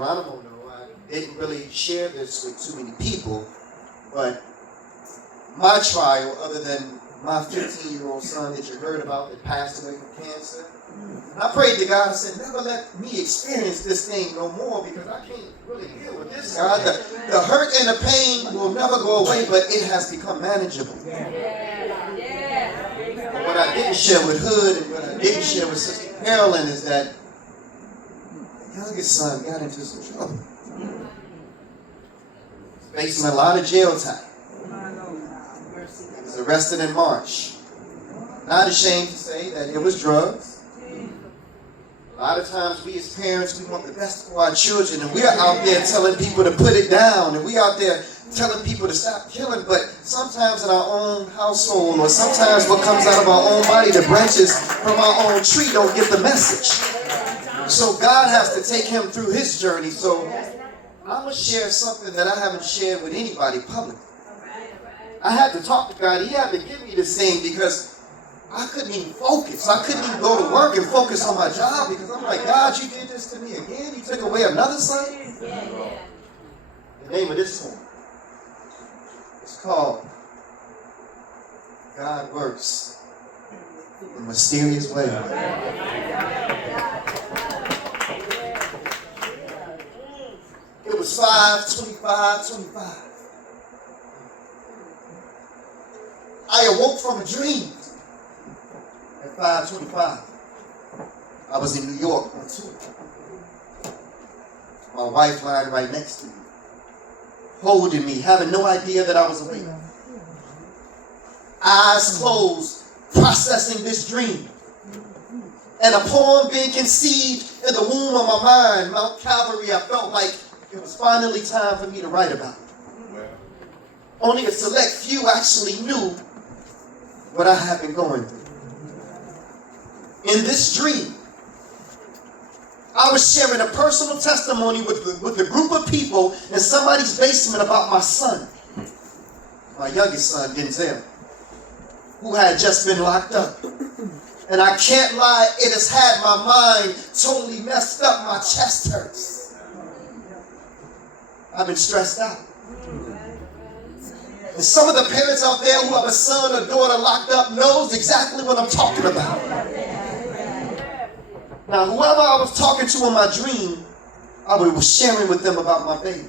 Geronimo know, I didn't really share this with too many people, but my trial, other than my 15-year-old son that you heard about that passed away from cancer, and I prayed to God, I said, never let me experience this thing no more, because I can't really deal with this, God. The hurt and the pain will never go away, but it has become manageable. But what I didn't share with Hood and what I didn't share with Sister Carolyn is that the youngest son got into some trouble. Facing a lot of jail time. He was arrested in March. Not ashamed to say that it was drugs. A lot of times we as parents, we want the best for our children, and we are out there telling people to put it down, and we out there telling people to stop killing, but sometimes in our own household, or sometimes what comes out of our own body, the branches from our own tree don't get the message. So God has to take him through his journey. So I'm going to share something that I haven't shared with anybody publicly. I had to talk to God. He had to give me this thing because I couldn't even focus. I couldn't even go to work and focus on my job because I'm like, God, you did this to me again? You took away another son? The name of this one is called God Works in Mysterious Ways. It was 5:25. I awoke from a dream at 5:25. I was in New York on tour. My wife lying right next to me, holding me, having no idea that I was awake. Eyes closed, processing this dream. And a poem being conceived in the womb of my mind, Mount Calvery. I felt like it was finally time for me to write about it. Only a select few actually knew what I had been going through. In this dream, I was sharing a personal testimony with a group of people in somebody's basement about my son, my youngest son, Denzel, who had just been locked up. And I can't lie, it has had my mind totally messed up. My chest hurts. I've been stressed out. And some of the parents out there who have a son or daughter locked up knows exactly what I'm talking about. Now, whoever I was talking to in my dream, I was sharing with them about my baby.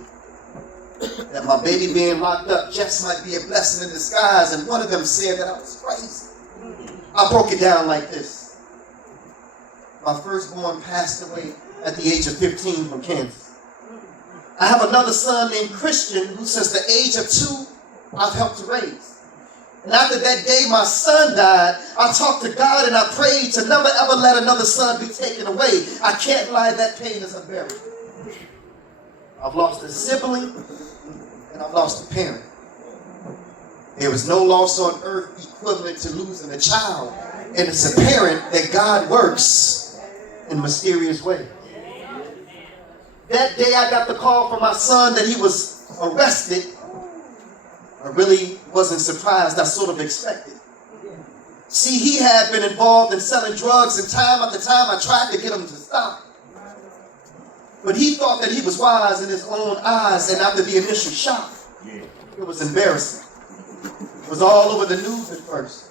That my baby being locked up just might be a blessing in disguise. And one of them said that I was crazy. I broke it down like this. My firstborn passed away at the age of 15 from cancer. I have another son named Christian who since the age of 2, I've helped to raise. And after that day my son died, I talked to God and I prayed to never ever let another son be taken away. I can't lie, that pain is unbearable. I've lost a sibling and I've lost a parent. There was no loss on earth equivalent to losing a child. And it's apparent that God works in mysterious ways. That day I got the call from my son that he was arrested. I really wasn't surprised. I sort of expected. See, he had been involved in selling drugs, and time after time I tried to get him to stop. But he thought that he was wise in his own eyes, and after the initial shock, it was embarrassing. It was all over the news at first.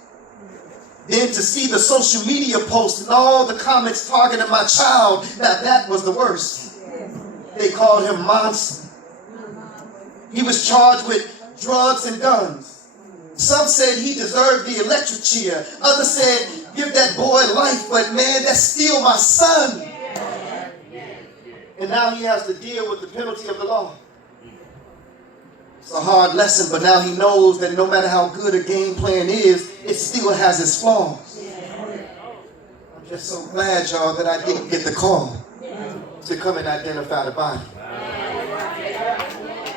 Then to see the social media posts and all the comments targeting my child, now that was the worst. They called him monster. He was charged with drugs and guns. Some said he deserved the electric chair. Others said, give that boy life, but man, that's still my son. And now he has to deal with the penalty of the law. It's a hard lesson, but now he knows that no matter how good a game plan is, it still has its flaws. I'm just so glad, y'all, that I didn't get the call to come and identify the body.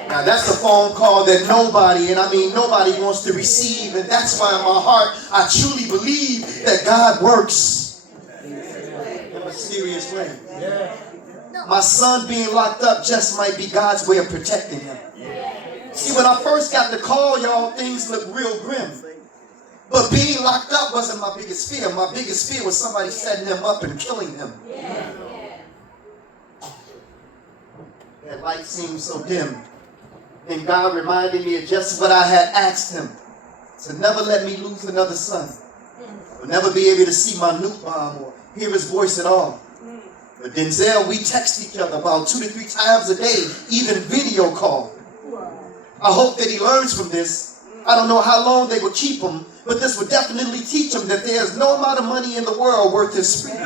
Now that's a phone call that nobody, and I mean nobody, wants to receive, and that's why in my heart I truly believe that God works in a mysterious way. My son being locked up just might be God's way of protecting him. See, when I first got the call, y'all, things looked real grim. But being locked up wasn't my biggest fear. My biggest fear was somebody setting him up and killing him. That light seemed so dim. And God reminded me of just what I had asked him. To never let me lose another son. Or never be able to see my newborn or hear his voice at all. But Denzel, we text each other about 2 to 3 times a day, even video call. I hope that he learns from this. I don't know how long they will keep him, but this will definitely teach him that there's no amount of money in the world worth his freedom.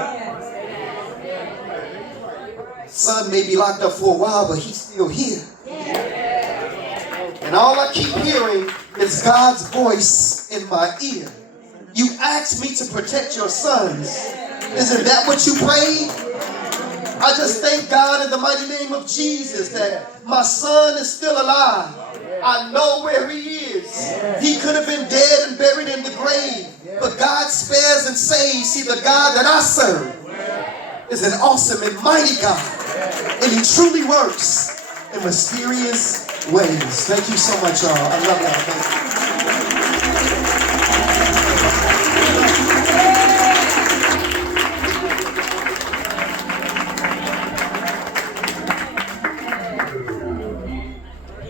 Son may be locked up for a while, but he's still here. And all I keep hearing is God's voice in my ear. You asked me to protect your sons. Isn't that what you prayed? I just thank God in the mighty name of Jesus that my son is still alive. I know where he is. He could have been dead and buried in the grave. But God spares and saves. See, the God that I serve is an awesome and mighty God. And he truly works in mysterious ways. Thank you so much, y'all. I love y'all. Thank you.